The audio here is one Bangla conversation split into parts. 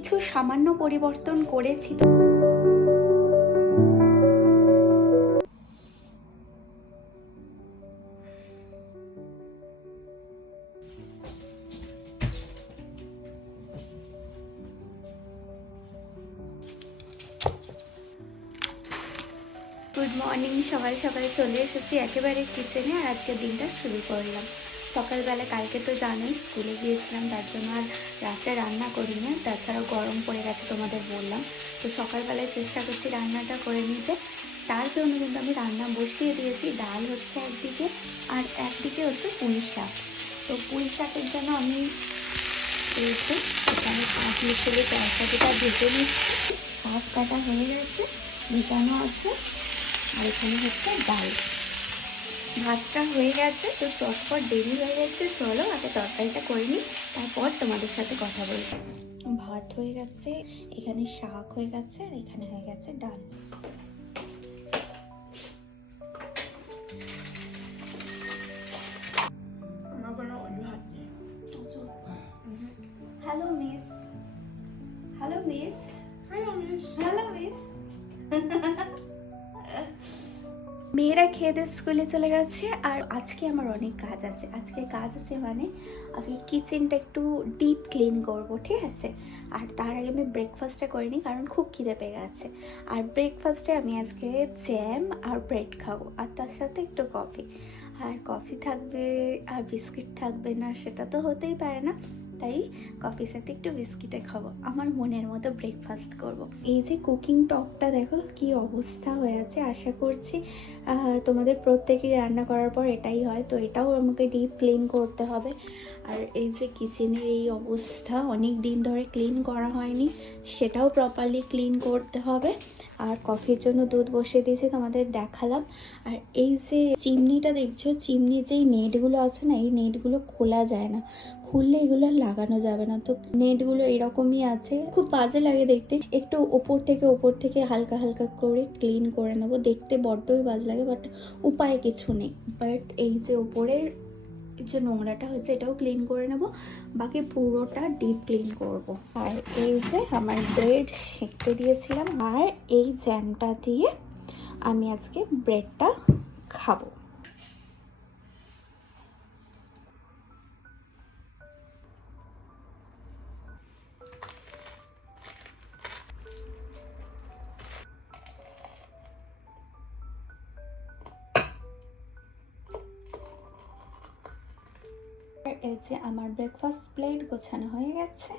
কিছু সামান্য পরিবর্তন করেছি। গুড মর্নিং, সকাল সকাল চলে এসেছি একেবারে কিচেনে। আর আজকে দিনটা শুরু করলাম সকালবেলা। কালকে তো জানোই স্কুলে গিয়েছিলাম, তার জন্য আর রাতে রান্না করিনি। তাছাড়াও গরম পড়ে গেছে তোমাদের বললাম, তো সকালবেলায় চেষ্টা করছি রান্নাটা করে নিতে। তার জন্য কিন্তু আমি রান্না বসিয়ে দিয়েছি। ডাল হচ্ছে একদিকে, আর একদিকে হচ্ছে পুঁই শাক। তো পুঁই শাকের জন্য আমি এখানে কাঁচি করে তরকারিটা ভেজে নিচ্ছি। শাক কাটা হয়ে গেছে, মেটানো আছে, আর এখানে হচ্ছে ডাল। ভাতটা হয়ে গেছে, তো চটপট দেরি হয়ে গেছে। চলো আগে তরকারিটা করে নিই, তারপর তোমাদের সাথে কথা বলবো। ভাত হয়ে গেছে, এখানে শাক হয়ে গেছে, আর এখানে হয়ে গেছে ডাল। Hello miss, hello miss, hello miss, hello miss. মেয়েরা খেয়ে দিয়ে স্কুলে চলে গেছে, আর আজকে আমার অনেক কাজ আছে। আজকে মানে আজকে কিচেনটা একটু ডিপ ক্লিন করব, ঠিক আছে? আর তার আগে আমি ব্রেকফাস্টটা করিনি, কারণ খুব খিদে পেয়ে গেছে। আর ব্রেকফাস্টে আমি আজকে জ্যাম আর ব্রেড খাবো, আর তার সাথে একটু কফি। আর কফি থাকবে আর বিস্কিট থাকবে না, সেটা তো হতেই পারে না। তাই কফির সাথে একটু বিস্কিটে খাবো, আমার মনের মতো ব্রেকফাস্ট করব। এই যে কুকিং টপটা দেখো কি অবস্থা হয়ে আছে। আশা করছি তোমাদের প্রত্যেকেই রান্না করার পর এটাই হয়, তো এটাও আমাকে ডিপ ক্লিন করতে হবে। আর এই যে কিচেনের এই অবস্থা, অনেক দিন ধরে ক্লিন করা হয়নি, সেটাও প্রপারলি ক্লিন করতে হবে। আর কফির জন্য দুধ বসিয়ে দিয়েছি, তোমাদের দেখালাম। আর এই যে চিমনিটা দেখছো, চিমনির যেই নেটগুলো আছে না, এই নেটগুলো খোলা যায় না, খুললে এগুলো লাগানো যাবে না। তো নেটগুলো এরকমই আছে, খুব বাজে লাগে দেখতে। একটু ওপর থেকে হালকা হালকা করে ক্লিন করে নেবো। দেখতে বড্ডই বাজে লাগে, বাট উপায় কিছু নেই। বাট এই যে উপরের যে নোংরাটা হয়েছে এটাও ক্লিন করে নেব, বাকি পুরোটা ডিপ ক্লিন করব। আর এই যে আমার ব্রেড সেঁকতে দিয়েছিলাম, আর এই জ্যামটা দিয়ে আমি আজকে ব্রেডটা খাবো। এই যে আমার ব্রেকফাস্ট প্লেট গোছানো হয়ে গেছে।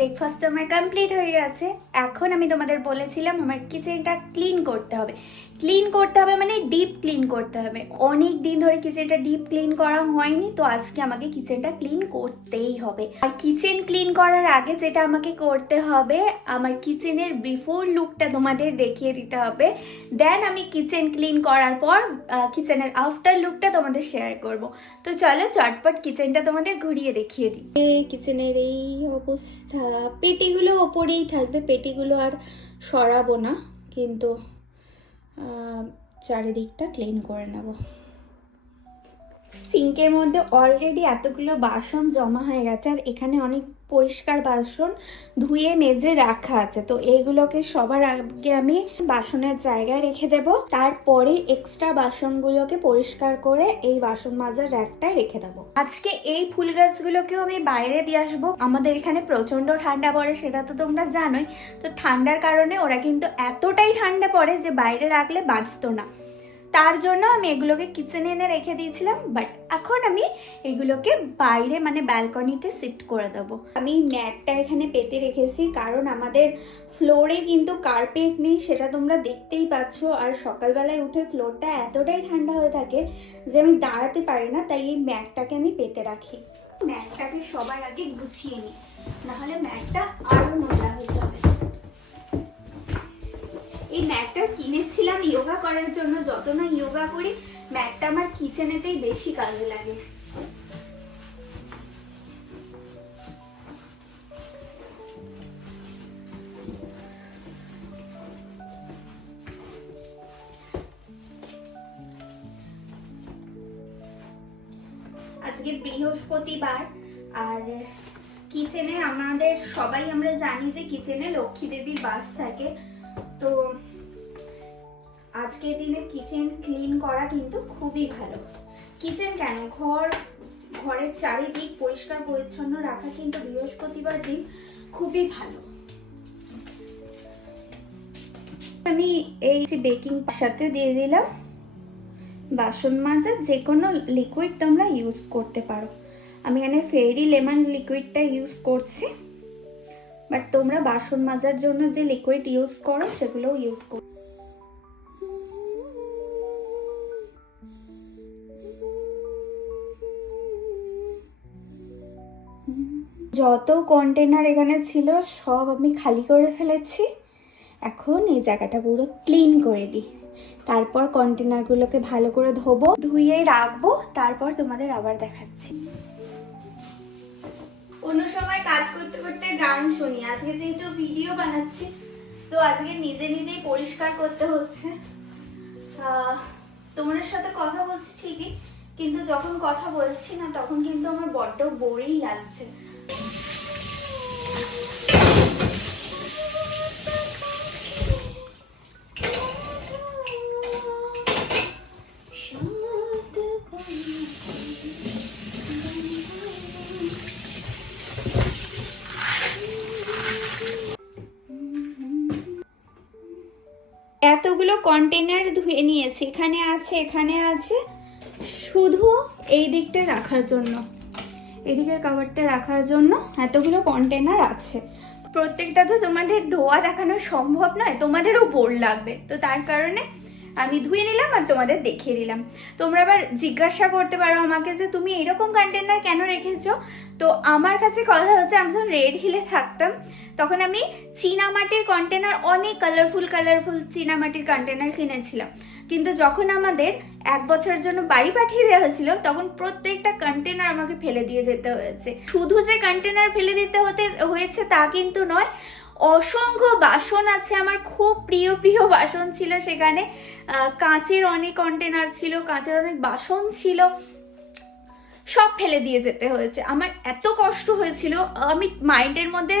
ব্রেকফাস্ট আমার কমপ্লিট হয়ে গেছে। এখন আমি তোমাদের বলেছিলাম আমার কিচেনটা ক্লিন করতে হবে। ক্লিন করতে হবে মানে ডিপ ক্লিন করতে হবে। অনেক দিন ধরে কিচেনটা ডিপ ক্লিন করা হয়নি, তো আজকে আমাকে কিচেনটা ক্লিন করতেই হবে। আর কিচেন ক্লিন করার আগে যেটা আমাকে করতে হবে, আমার কিচেনের বিফোর লুকটা তোমাদের দেখিয়ে দিতে হবে। দেন আমি কিচেন ক্লিন করার পর কিচেনের আফটার লুকটা তোমাদের শেয়ার করব। তো চলো চটপট কিচেনটা তোমাদের ঘুরিয়ে দেখিয়ে দিই। কিচেনের এই অবস্থা, পেটিগুলো ওপরেই থাকবে, পেটিগুলো আর সরাবো না, কিন্তু চারিদিকটা ক্লিন করে নেব। সিঙ্কের মধ্যে অলরেডি এতগুলো বাসন জমা হয়ে গেছে, আর এখানে অনেক পরিষ্কার বাসন ধুয়ে মেজে রাখা আছে। তো এইগুলোকে সবার আগে আমি বাসনের জায়গায় রেখে দেব, তারপরে এক্সট্রা বাসনগুলোকে পরিষ্কার করে এই বাসন মাজার র্যাকটায় রেখে দেবো। আজকে এই ফুল গাছগুলোকেও আমি বাইরে দিয়ে আসবো। আমাদের এখানে প্রচণ্ড ঠান্ডা পড়ে, সেটা তো তোমরা জানোই। তো ঠান্ডার কারণে ওরা কিন্তু এতটাই ঠান্ডা পড়ে যে বাইরে রাখলে বাঁচতো না। তার জন্য আমি এগুলোকে কিচেনে এনে রেখে দিয়েছিলাম, বাট এখন আমি এগুলোকে বাইরে মানে ব্যালকনিতে শিফট করে দেবো। আমি ম্যাটটা এখানে পেতে রেখেছি, কারণ আমাদের ফ্লোরে কিন্তু কার্পেট নেই, সেটা তোমরা দেখতেই পাচ্ছ। আর সকালবেলায় উঠে ফ্লোরটা এতটাই ঠান্ডা হয়ে থাকে যে আমি দাঁড়াতে পারি না, তাই এই ম্যাটটাকে আমি পেতে রাখি। ম্যাটটাকে সবার আগে গুছিয়ে নিই, নাহলে ম্যাটটা আরও নোংরা হয়ে যাবে। এই ম্যাটটা কিনেছিলাম ইয়োগা করার জন্য। যত না ইয়োগা করি ম্যাটটা আমার কিচেনেতেই বেশি কাজে লাগে। আজকে বৃহস্পতিবার, আর কিচেনে আমাদের সবাই আমরা জানি যে কিচেনে লক্ষ্মী দেবীর বাস থাকে। তো আজকের দিনে কিচেন ক্লিন করা কিন্তু খুবই ভালো। কিচেন কেন, ঘরের চারিদিক পরিষ্কার পরিচ্ছন্ন রাখা কিন্তু বৃহস্পতিবার দিন খুবই ভালো। আমি এই যে বেকিং সাথে দিয়ে দিলাম বাসন মাজার যে কোনো লিকুইড তোমরা ইউজ করতে পারো। আমি এখানে ফেয়ারি লেমন লিকুইডটা ইউজ করছি, বাট তোমরা বাসন মাজার জন্য যে লিকুইড ইউজ করো সেগুলোও ইউজ করো। যত কন্টেনার এখানে ছিল সব আমি খালি করে ফেলেছি। এখন এই জায়গাটা পুরো ক্লিন করে দিই, তারপর কন্টেনারগুলোকে ভালো করে ধোবো, ধুয়ে রাখবো, তারপর তোমাদের আবার দেখাচ্ছি। অন্য সময় কাজ করতে করতে গান শুনি, আজকে যেহেতু ভিডিও বানাচ্ছি তো আজকে নিজে নিজেই পরিষ্কার করতে হচ্ছে। তোমাদের সাথে কথা বলছি ঠিকই, কিন্তু যখন কথা বলছি না তখন কিন্তু আমার বড্ড বোরিং লাগছে। এতগুলো কন্টেনার ধুয়ে নিয়েছি, এখানে আছে শুধু এই দিকটা রাখার জন্য, এদিকের কাভারটা রাখার জন্য এতগুলো কন্টেনার আছে। প্রত্যেকটা তো তোমাদের ধোয়া দেখানো সম্ভব নয়, তোমাদেরও বোর লাগবে, তো তার কারণে আমি ধুয়ে নিলাম আর তোমাদের দেখিয়ে দিলাম। তোমরা আবার জিজ্ঞাসা করতে পারো আমাকে যে তুমি এরকম কন্টেনার কেন রেখেছো। তো আমার কাছে কথা হচ্ছে, আমি যখন রেড হিলে থাকতাম তখন আমি চীনামাটির কন্টেনার, অনেক কালারফুল চীনামাটির কন্টেনার কিনেছিলাম, কিন্তু যখন আমাদের 1 বছরের জন্য বাড়ি পাঠিয়ে দেওয়া হয়েছিল তখন প্রত্যেকটা কন্টেনার আমাকে ফেলে দিয়ে যেতে হয়েছে। শুধু যে কন্টেনার ফেলে দিতে হয়েছে তা কিন্তু নয়, অসংখ্য বাসন আছে আমার, খুব প্রিয় বাসন ছিল সেখানে। কাঁচের অনেক কন্টেনার ছিল, কাঁচের অনেক বাসন ছিল, সব ফেলে দিয়ে যেতে হয়েছে। আমার এত কষ্ট হয়েছিল, আমি মাইন্ডের মধ্যে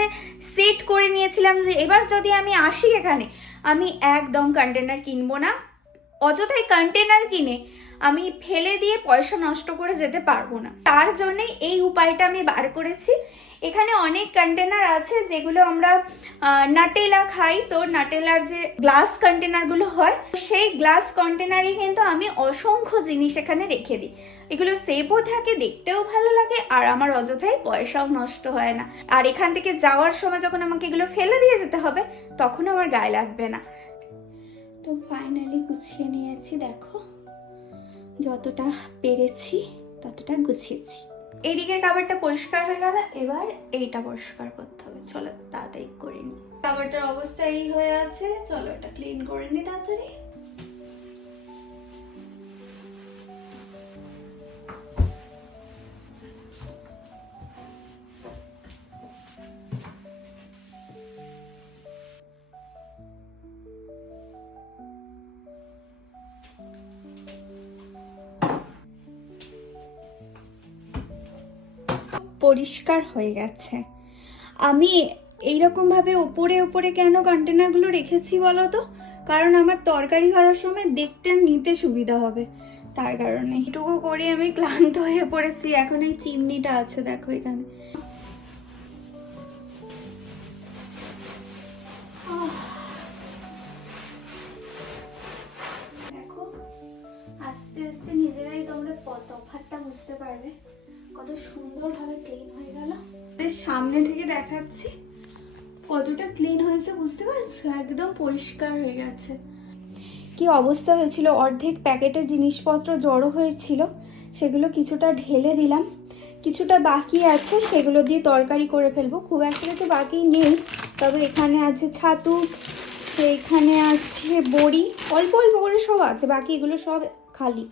সেট করে নিয়েছিলাম যে এবার যদি আমি আসি এখানে আমি একদম কন্টেনার কিনবো না, অযথাই কন্টেনার কিনে আমি ফেলে দিয়ে পয়সা নষ্ট করে যেতে পারবো না। তার জন্যে এই উপায়টা আমি বার করেছি। এখানে অনেক কন্টেনার আছে যেগুলো আমরা নাটেলা খাই, তো নাটেলার যে গ্লাস কন্টেনারগুলো হয় সেই গ্লাস কন্টেনারই কিন্তু আমি অসংখ্য জিনিস এখানে রেখে দিই। এগুলো সেফও থাকে, দেখতেও ভালো লাগে, আর আমার অযথাই পয়সাও নষ্ট হয় না। আর এখান থেকে যাওয়ার সময় যখন আমাকে এগুলো ফেলে দিয়ে যেতে হবে তখন আমার গায়ে লাগবে না। তো ফাইনালি গুছিয়ে নিয়েছি, দেখো যতটা পেরেছি ততটা গুছিয়েছি। এদিকের কাভারটা পরিষ্কার হয়ে গেল, এবার এইটা পরিষ্কার করতে হবে, চলো তাড়াতাড়ি করে নিই। কাভারটার অবস্থা এই হয়ে আছে, চলো এটা ক্লিন করে নিই তাড়াতাড়ি। পরিষ্কার হয়ে গেছে। আমি এইরকমভাবে উপরে কেন কন্টেনারগুলো রেখেছি বলো তো, কারণ আমার তরকারি করার সময় দেখতে নিতে সুবিধা হবে, তার কারণে। এটুকু করে আমি ক্লান্ত হয়ে পড়েছি। এখন এই চিমনিটা আছে দেখো এখানে, দেখো আস্তে আস্তে নিজেরাই তোমরা তফাৎটা বুঝতে পারবে কত সুন্দরভাবে ক্লিন হয়ে গেল। সামনে থেকে দেখাচ্ছি কতটা ক্লিন হয়েছে, বুঝতে পারছো? একদম পরিষ্কার হয়ে গেছে। কি অবস্থা হয়েছিল, অর্ধেক প্যাকেটে জিনিসপত্র জড়ো হয়েছিল, সেগুলো কিছুটা ঢেলে দিলাম, কিছুটা বাকি আছে সেগুলো দিয়ে তরকারি করে ফেলবো। খুব একটা কিছু বাকি নেই, তবে এখানে আছে ছাতু, এখানে আছে বড়ি, অল্প অল্প করে সব আছে, বাকি এগুলো সব খালি।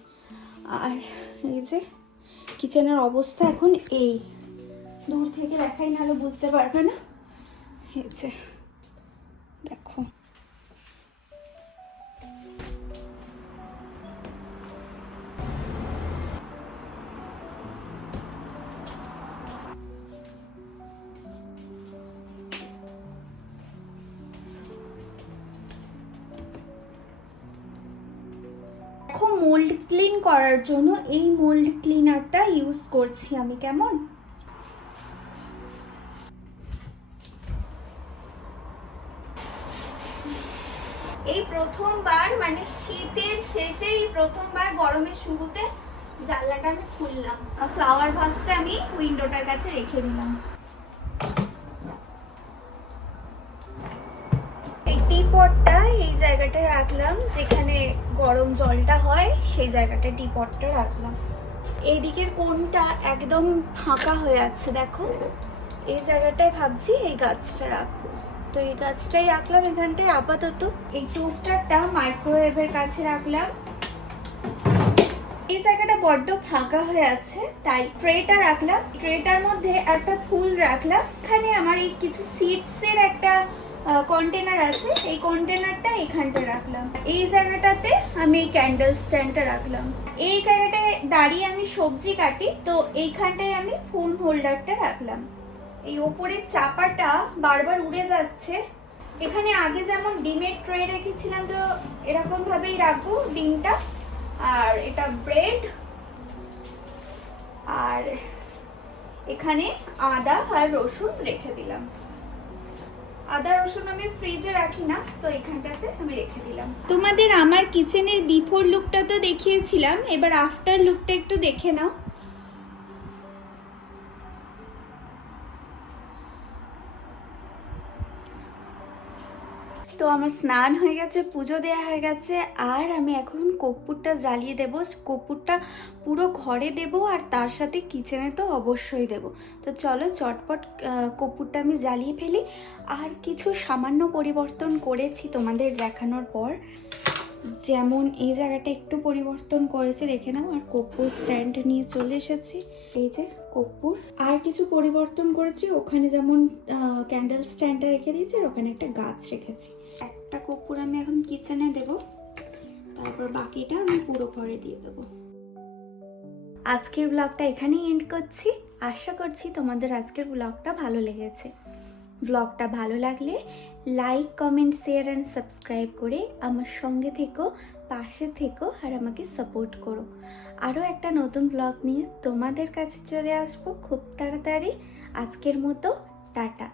আর এই যে কিচেনের অবস্থা এখন এই, দূর থেকে দেখাই নাহলে বুঝতে পারবে না। এই যে দেখো, মোল্ড ক্লিন করার জন্য এই মোল্ড ক্লিনারটা ইউজ করছি আমি। কেমন, এই প্রথমবার মানে শীতের শেষে এই প্রথমবার গরমের শুরুতে জানলাটা আমি খুললাম, আর ফ্লাওয়ার ভাসটা আমি উইন্ডোটার কাছে রেখে দিলাম। এই টিপটটা এই জায়গাটায় রাখলাম, যেখানে গরম জলটা হয় সেই জায়গাটায় টিপটটা রাখলাম। এই দিকের কোণটা একদম ফাঁকা হয়ে আছে, দেখো এই জায়গাটায় ভাবছি এই গাছটা রাখবো, তো এই গাছটাই রাখলাম এখানটায় আপাতত। এই টোস্টারটা মাইক্রোওয়েভের কাছে রাখলাম। এই জায়গাটা বড্ড ফাঁকা হয়ে আছে তাই ট্রেটা রাখলাম, ট্রেটার মধ্যে একটা ফুল রাখলাম। এখানে আমার এই কিছু সিডসের একটা কন্টেনার আছে, এই কন্টেনারটা এখানটা রাখলাম। এই জায়গাটাতে আমি এই ক্যান্ডেল স্ট্যান্ডটা রাখলাম। এই জায়গাটায় দাঁড়িয়ে আমি সবজি কাটি, তো এইখানটায় আমি ফোন হোল্ডারটা রাখলাম। এই ওপরের চাপাটা বারবার উড়ে যাচ্ছে। এখানে আগে যেমন ডিমের ট্রে রেখেছিলাম, তো এরকম ভাবেই রাখবো ডিমটা। আর এটা ব্রেড, আর এখানে আদা আর রসুন রেখে দিলাম। আদা রসুন আমি ফ্রিজে রাখি না, তো এখানটাতে আমি রেখে দিলাম। তোমাদের আমার কিচেনের বিফোর লুকটা তো দেখিয়েছিলাম, এবার আফটার লুকটা একটু দেখে নাও। তো আমার স্নান হয়ে গেছে, পুজো দেওয়া হয়ে গেছে, আর আমি এখন কর্পূরটা জ্বালিয়ে দেব। কর্পূরটা পুরো ঘরে দেব আর তার সাথে কিচেনে তো অবশ্যই দেব। তো চলো চটপট কর্পূরটা আমি জ্বালিয়ে ফেলি। আর কিছু সামান্য পরিবর্তন করেছি তোমাদের দেখানোর পর, যেমন এই জায়গাটা একটু পরিবর্তন করেছে দেখে নাও। আর কর্পূর স্ট্যান্ড নিয়ে চলে এসেছি, এই যে কর্পূর। আর কিছু পরিবর্তন করেছি, ওখানে যেমন ক্যান্ডেল স্ট্যান্ডটা রেখে দিয়েছি আর ওখানে একটা গাছ রেখেছি। একটা কর্পূর আমি এখন কিচেনে দেব, তারপর বাকিটা আমি পুরো ঘরে দিয়ে দেবো। আজকের ব্লগটা এখানেই এন্ড করছি। আশা করছি তোমাদের আজকের ব্লগটা ভালো লেগেছে। ব্লগটা ভালো লাগলে like, comment, share and subscribe করে আমার সঙ্গে থেকো, পাশে থেকো আর আমাকে সাপোর্ট করো। আরও একটা নতুন ব্লগ নিয়ে তোমাদের কাছে চলে আসবো খুব তাড়াতাড়ি। আজকের মতো টাটা।